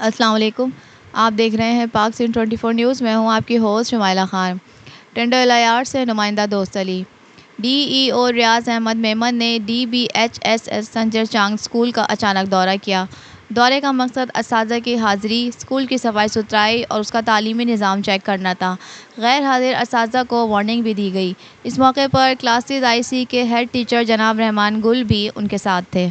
अस्सलाम वालेकुम। आप देख रहे हैं पाक सिंध 24 न्यूज़। मैं हूं आपकी होस्ट शुमाइला खान। टेंडर लायार से नुमाइंदा दोस्त अली। डीईओ रियाज अहमद मेमन ने डीबीएचएसएस संजर चांग स्कूल का अचानक दौरा किया। दौरे का मकसद असातिज़ा की हाज़िरी, स्कूल की सफाई सुथराई और उसका तालीमी निज़ाम चेक करना था। गैर हाजिर असातिज़ा को वार्निंग भी दी गई। इस मौके पर क्लासेस आईसी के हेड टीचर जनाब रहमान गुल भी उनके साथ थे।